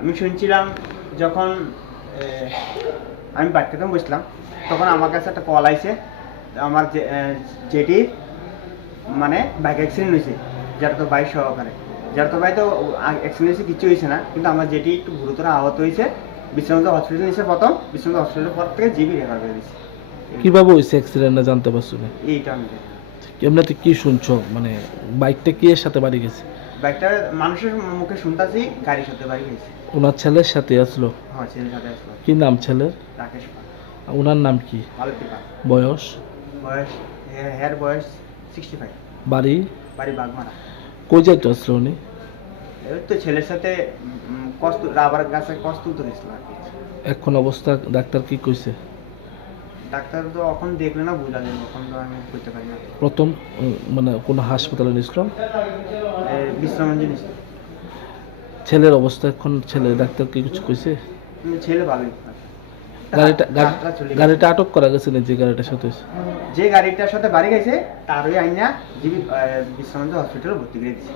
আমি শুনছিলাম যখন আমি বাড়িতে বসলাম তখন আমার কাছে একটা কল আইছে আমার যেটি মানে বাইক অ্যাক্সিডেন্ট হয়েছে, যার তো বাইক সহকারে, যার তো ভাই তো অ্যাক্সিডেন্ট হয়েছে, কিছু হয়েছে না, কিন্তু আমার যেটি একটু গুরুতর আহত হয়েছে। বিশ্রান্ত হসপিটাল নিয়েছে প্রথম, বিশ্রান্ত হসপিটালের পর থেকে জিবি রেফার করে দিয়েছে। কিভাবে হয়েছে অ্যাক্সিডেন্টটা জানতে পারছো না? এইটা আমি জানি না। এমনিতে কি শুনছো, মানে বাইকটা কি এর সাথে বাড়ি গেছে? বাইকটা মানুষের মুখে শুনতাছি গাড়ির সাথে বাড়ি গেছে। ওনার ছেলের সাথে আসলো? হ্যাঁ, ছেলের সাথে আসলো। কি নাম ছেলের? রাকেশ পাল। ওনার নাম কি? মালতী পাল। বয়স? বয়স হের বয়স 65। বাড়ি? বাড়ি বাগমারা। কই যাইতে আসলো উনি? এই তো ছেলের সাথে কষ্ট রাবার গাছে কষ্ট তুলতে গেছিল আর কি। এখন অবস্থা ডাক্তার কি কইছে? ডাক্তার তো এখন দেখলে না বুঝা যাবে, এখন তো আমি করতে পারি না। প্রথম মানে কোনো হাসপাতালে নিছিল? বিশ্রাম জিনিস। ছেলের অবস্থা এখন, ছেলে ডাক্তার কি কিছু কইছে? ছেলে ভালোই। গাড়িটা আটক করা গেছে না যে গাড়িটার সাথে হয়েছে? যে গাড়িটার সাথে বাড়ি গেছে তারই আইনা জিবি বিশ্রাম হসপিটালে ভর্তি করে দিয়েছে।